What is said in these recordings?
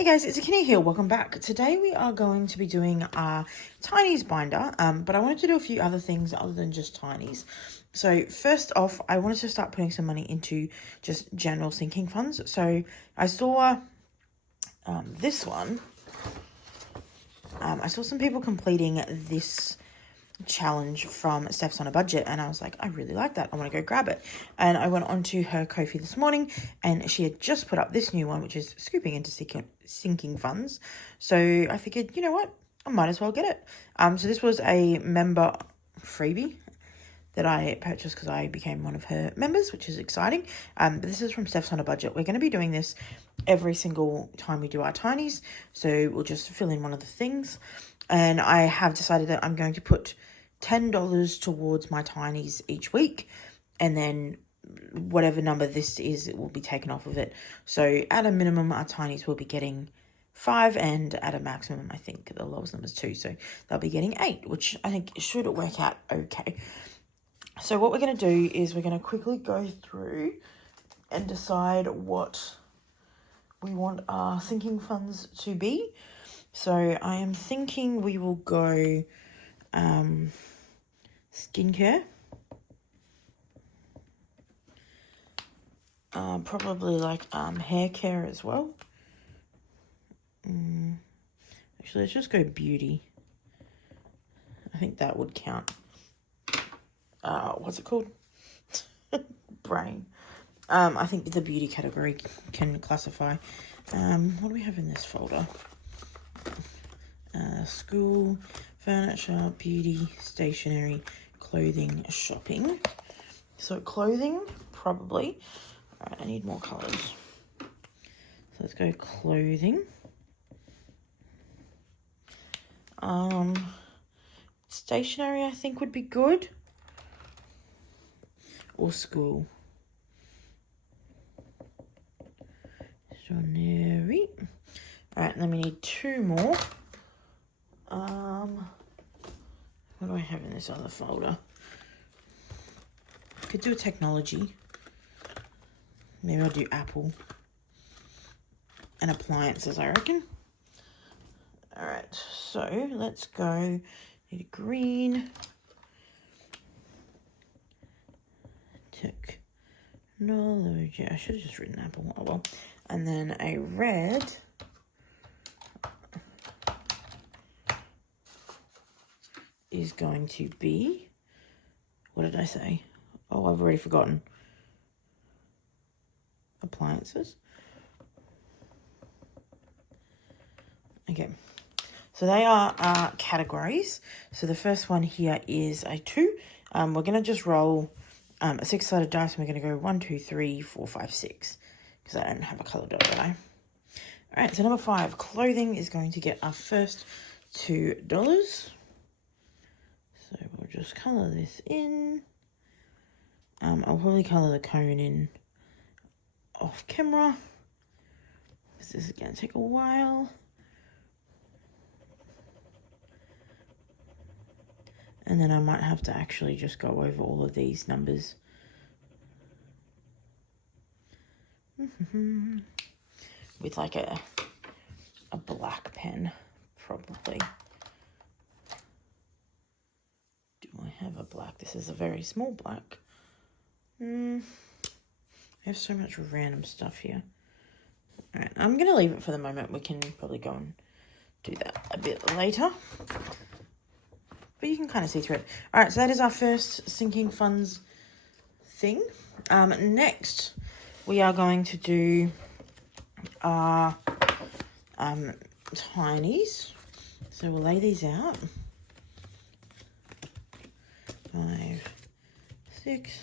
Hey guys, it's Akini here. Welcome back. Today we are going to be doing our tinies binder, but I wanted to do a few other things other than just tinies. So first off, I wanted to start putting some money into just general sinking funds. So I saw this one. I saw some people completing this challenge from Steph's on a Budget, and I was like, I really like that. I want to go grab it. And I went onto her Ko-fi this morning, and she had just put up this new one, which is scooping into sinking funds. So I figured, you know what, I might as well get it. So this was a member freebie that I purchased because I became one of her members, which is exciting. But this is from Steph's on a Budget. We're going to be doing this every single time we do our tinies, so we'll just fill in one of the things. And I have decided that I'm going to put $10 towards my tinies each week, and then whatever number this is, it will be taken off of it. So at a minimum, our tinies will be getting 5, and at a maximum, I think the lowest number is 2, so they'll be getting 8, which I think should work out okay. So what we're going to do is we're going to quickly go through and decide what we want our sinking funds to be. So I am thinking we will go skincare, probably like hair care as well. Actually, let's just go beauty. I think that would count. What's it called? Brain. I think the beauty category can classify. What do we have in this folder? School, furniture, beauty, stationery, clothing, shopping. So clothing, probably. All right, I need more colours. So let's go clothing. Stationery, I think, would be good. Or school. Stationery. All right, and then we need 2 more. What do I have in this other folder? Could do a technology. Maybe I'll do Apple. And appliances, I reckon. All right, so let's go. Need a green. Technology. I should have just written Apple. Oh well. And then a red. Is going to be, what did I say? Oh, I've already forgotten. Appliances. Okay, so they are our categories. So the first one here is a 2. We're going to just roll a 6-sided dice, and we're going to go 1, 2, 3, 4, 5, 6, because I don't have a colour dot, do I? All right, so number 5, clothing is going to get our first $2. So we'll just colour this in. I'll probably colour the cone in off camera, because this is going to take a while. And then I might have to actually just go over all of these numbers. With like a black pen, probably. Do I have a black? This is a very small black. I have so much random stuff here. All right, I'm going to leave it for the moment. We can probably go and do that a bit later. But you can kind of see through it. All right, so that is our first sinking funds thing. Next, we are going to do our tinies. So we'll lay these out. 5, 6,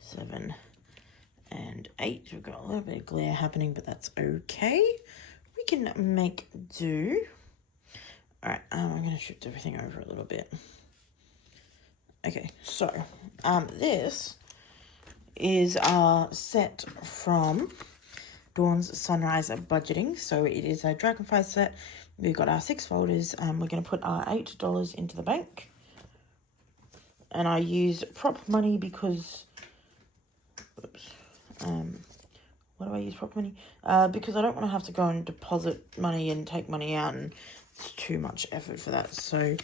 7, and 8. We've got a little bit of glare happening, but that's okay. We can make do. All right, I'm going to shift everything over a little bit. Okay, so this is our set from Dawn's Sunrise Budgeting. So it is a Dragonfly set. We've got our 6 folders. We're going to put our $8 into the bank. And I use prop money because, Why do I use prop money? Because I don't want to have to go and deposit money and take money out, and it's too much effort for that. So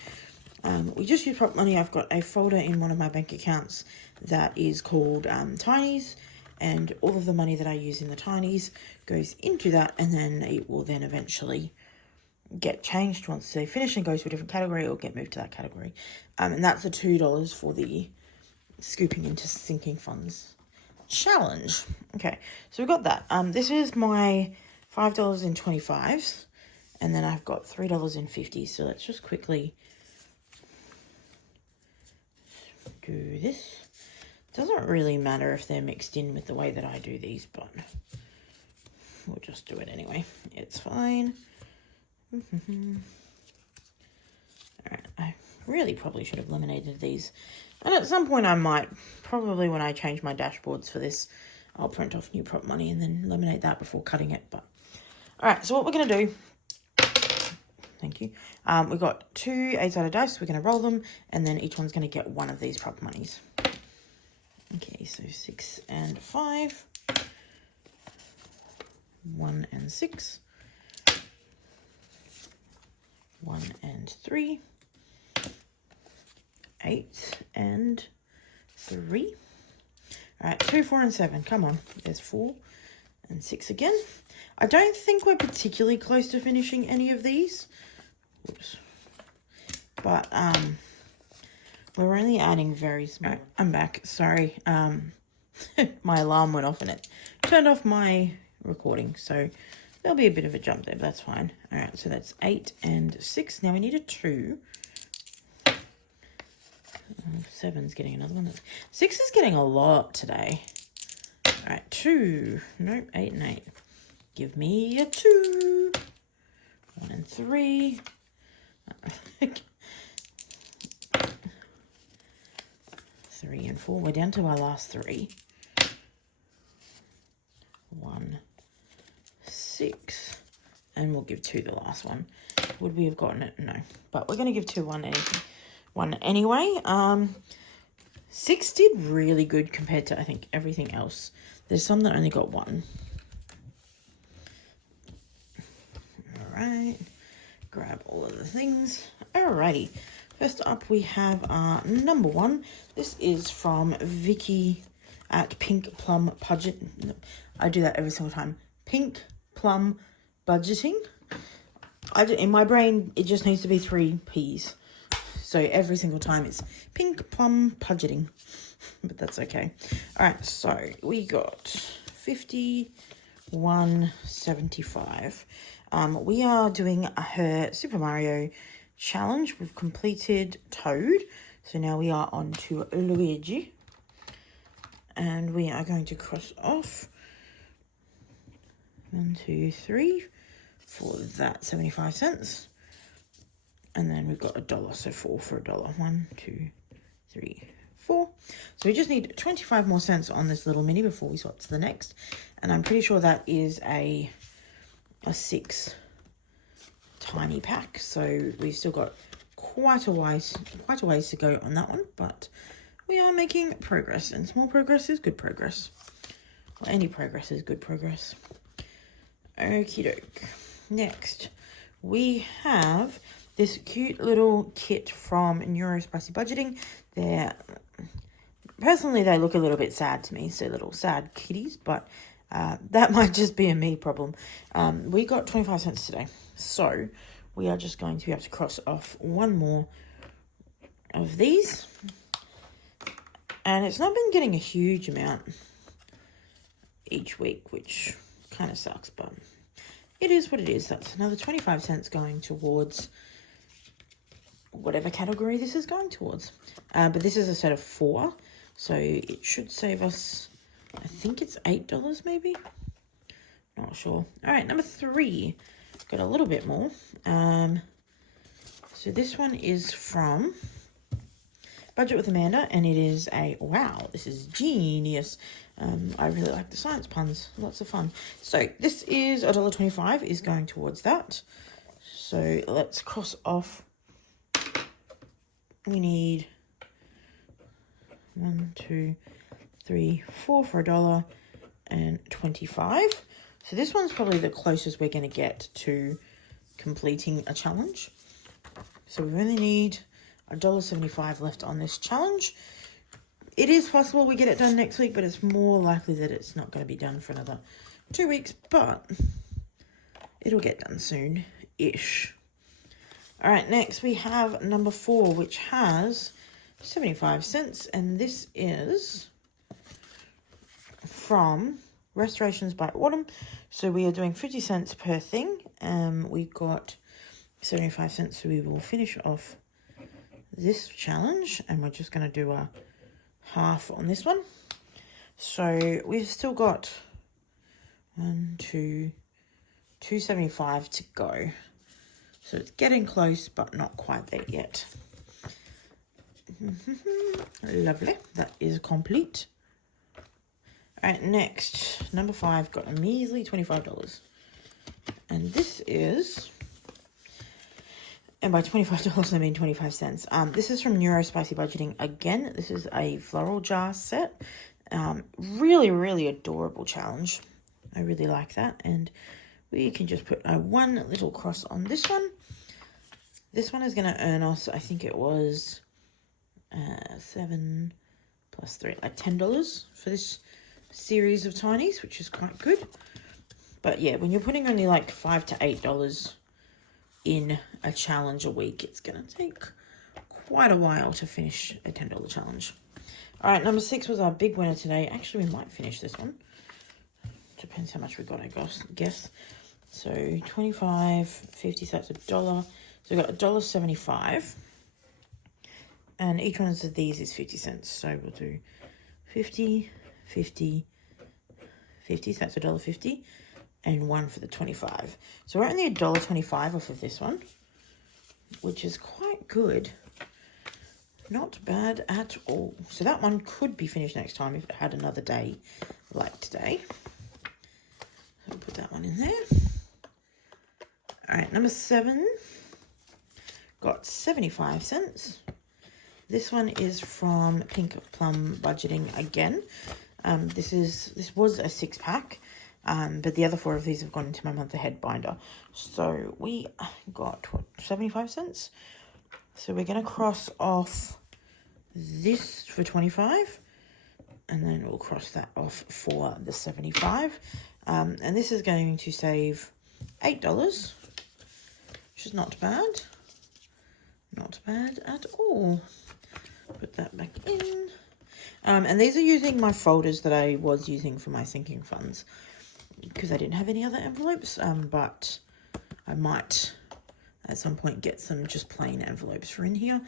we just use prop money. I've got a folder in one of my bank accounts that is called tinies, and all of the money that I use in the tinies goes into that, and then it will then eventually get changed once they finish and goes to a different category or get moved to that category. And that's the $2 for the scooping into sinking funds challenge. Okay, so we've got that. This is my $5.25, and then I've got $3.50. So let's just quickly do this. Doesn't really matter if they're mixed in with the way that I do these, but we'll just do it anyway. It's fine. All right, I really probably should have laminated these. And at some point I might, probably when I change my dashboards for this, I'll print off new prop money and then laminate that before cutting it. But all right, so what we're going to do, thank you. We've got 2 8-sided dice. We're going to roll them, and then each one's going to get one of these prop monies. Okay, so 6 and 5, 1 and 6, 1 and 3, 8 and 3. All right, 2, 4 and 7. Come on, there's 4 and 6 again. I don't think we're particularly close to finishing any of these. Oops. But we're only adding very small. Right, I'm back. Sorry. My alarm went off and it turned off my recording, so there'll be a bit of a jump there, but that's fine. All right, so that's 8 and 6. Now we need a 2. 7's getting another one. 6 is getting a lot today. All right, 2. Nope, 8 and 8. Give me a 2. 1 and 3. 3 and 4. We're down to our last 3. 1, 6. And we'll give 2 the last one. Would we have gotten it? No. But we're going to give 2 one anyway. 6 did really good compared to, I think, everything else. There's some that only got 1. All right. Grab all of the things. Alrighty. First up, we have our number 1. This is from Vicky at Pink Plum Budget. I do that every single time. Pink Plum Budgeting. In my brain, it just needs to be 3 P's. So every single time it's Pink Plum Budgeting. But that's okay. All right, so we got 51.75. We are doing her Super Mario challenge. We've completed Toad. So now we are on to Luigi. And we are going to cross off 1, 2, 3 for that 75 cents. And then we've got $1, so 4 for $1. 1, 2, 3, 4. So we just need 25 more cents on this little mini before we swap to the next. And I'm pretty sure that is a 6 tiny pack. So we've still got quite a ways to go on that one, but we are making progress, and small progress is good progress. Well, any progress is good progress. Okie doke. Next, we have this cute little kit from Neurospicy Budgeting. Personally, they look a little bit sad to me, so little sad kitties, but that might just be a me problem. We got 25 cents today, so we are just going to be able to cross off 1 more of these. And it's not been getting a huge amount each week, which kind of sucks, but it is what it is. That's another 25 cents going towards whatever category this is going towards. But this is a set of 4, so it should save us, I think it's $8 maybe? Not sure. All right, number 3. Got a little bit more. So this one is from Budget with Amanda, and it is a, wow, this is genius. I really like the science puns. Lots of fun. So this is $1.25 is going towards that. So let's cross off. We need 1, 2, 3, 4 for $1, $1.25. So this one's probably the closest we're going to get to completing a challenge. So we only need $1.75 left on this challenge. It is possible we get it done next week, but it's more likely that it's not going to be done for another 2 weeks, but it'll get done soon-ish. All right, next we have number 4, which has 75 cents, and this is from Restorations by Autumn. So we are doing 50 cents per thing. We got 75 cents, so we will finish off this challenge, and we're just going to do a half on this one. So we've still got 275 to go. So it's getting close, but not quite there yet. Lovely. That is complete. All right, next, number 5 got a measly $25. And this is, and by $25 I mean 25 cents. This is from Neuro Spicy Budgeting again. This is a floral jar set. Really, really adorable challenge. I really like that. And we can just put one little cross on this one. This one is going to earn us, I think it was 7 plus 3, like $10 for this series of tinies, which is quite good. But yeah, when you're putting only like $5 to $8 in a challenge a week, it's going to take quite a while to finish a $10 challenge. All right, number 6 was our big winner today. Actually, we might finish this one. Depends how much we got, I guess. So 25, 50, so that's $1. So we got $1.75. And each one of these is 50 cents. So we'll do 50, 50, 50, so that's $1.50. And one for the 25. So we're only $1.25 off of this one, which is quite good. Not bad at all. So that one could be finished next time if it had another day like today. So I'll put that one in there. All right, number 7 got 75 cents. This one is from Pink Plum Budgeting again. This was a 6-pack. But the other 4 of these have gone into my month ahead binder. So we got, 75 cents? So we're going to cross off this for 25. And then we'll cross that off for the 75. And this is going to save $8, which is not bad. Not bad at all. Put that back in. And these are using my folders that I was using for my sinking funds, because I didn't have any other envelopes, but I might at some point get some just plain envelopes for in here.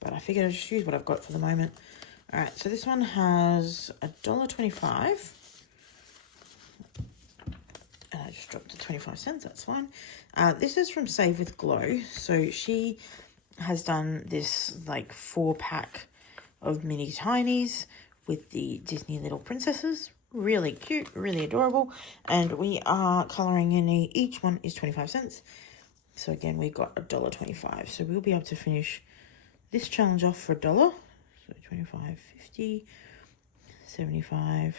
But I figured I'd just use what I've got for the moment. All right, so this one has $1.25. And I just dropped to 25 cents, that's fine. This is from Save with Glow. So she has done this like 4-pack of mini tinies with the Disney Little Princesses. Really cute, really adorable. And we are colouring in each one is 25 cents. So again, we got $1.25. So we'll be able to finish this challenge off for $1. So 25, 50, 75,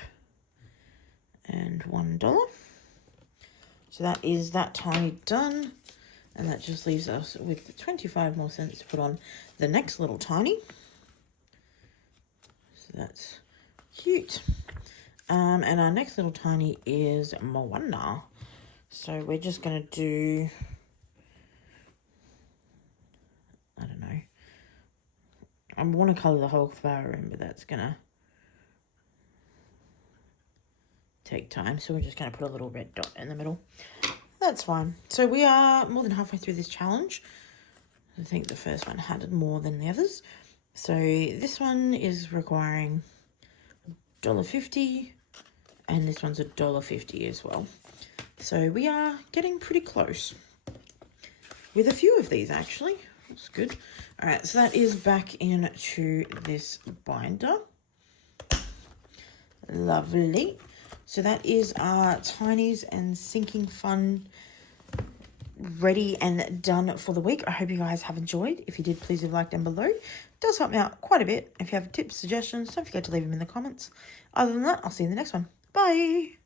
and $1. So that is that tiny done. And that just leaves us with 25 more cents to put on the next little tiny. So that's cute. And our next little tiny is Moana. So we're just going to do, I don't know. I want to colour the whole flower in, but that's going to take time. So we're just going to put a little red dot in the middle. That's fine. So we are more than halfway through this challenge. I think the first one had more than the others. So this one is requiring $1.50. And this one's $1.50 as well. So we are getting pretty close with a few of these, actually. That's good. All right, so that is back into this binder. Lovely. So that is our tinies and sinking fun ready and done for the week. I hope you guys have enjoyed. If you did, please leave a like down below. does help me out quite a bit. If you have tips, suggestions, don't forget to leave them in the comments. Other than that, I'll see you in the next one. Bye!